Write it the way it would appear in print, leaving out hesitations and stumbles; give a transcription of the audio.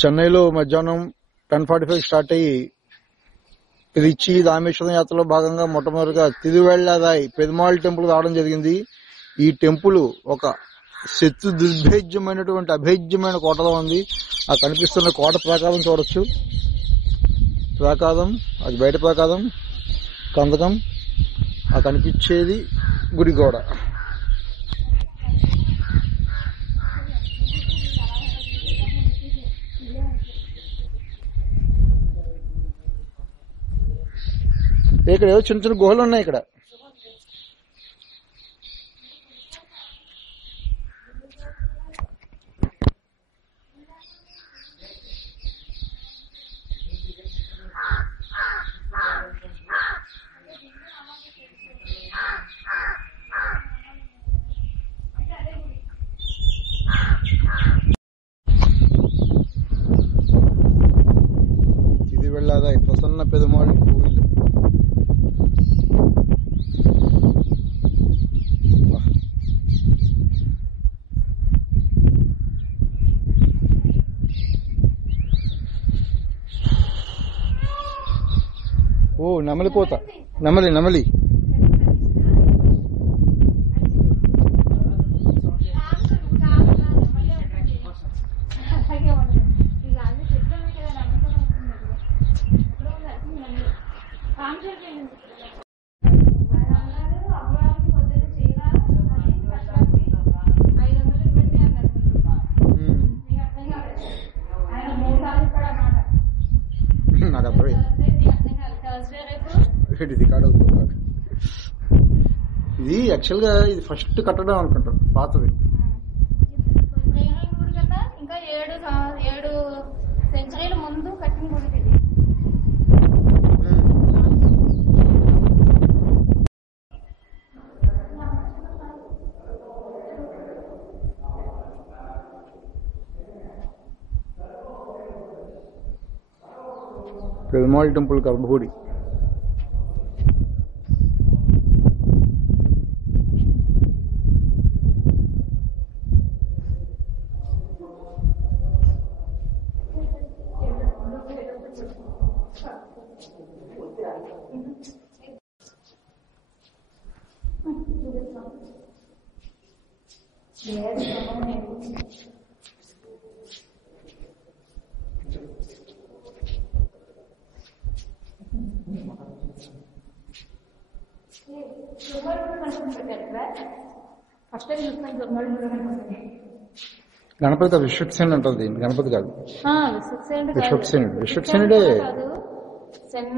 చెన్నైలో మధ్యాహ్నం 10:45 స్టార్ట్ అయ్యి రిచి రామేశ్వరం యాత్రలో భాగంగా మొట్టమొదటిగా తిరువెళ్ళదాయ్ పెరుమాళ్ టెంపుల్ రావడం జరిగింది. ఈ టెంపుల్ ఒక శత్రు దుర్భేద్యమైనటువంటి అభేద్యమైన కోటలో ఉంది. ఆ కనిపిస్తున్న కోట ప్రాకారం చూడొచ్చు. ప్రాకారం అది బయట ప్రాకారం, కందకం, ఆ కనిపించేది గుడి గోడ. ఇక్కడ ఏవో చిన్న చిన్న గుహలు ఉన్నాయి. ఇక్కడ ఇది వెళ్ళాదా ప్రసన్న పెరుమాళ్ కోవిల్. ఓ నెమలిపోత, నెమలి నాకు అర్థమైంది. ఇది రికార్డ్ అవుతుంది. ఇది యాక్చువల్ గా ఇది ఫస్ట్ కట్టడం అనుకుంటాం, పాతది. ఇంకా 7 సెంచరీల ముందు కట్టిన గుడి ఇది. పెరుమాళ్ టెంపుల్ గర్భగుడి. గణపతి విశ్వక్సేనుడు అంటారు దీన్ని. గణపతి కాదు, విశ్వక్సేనుడే. సెన్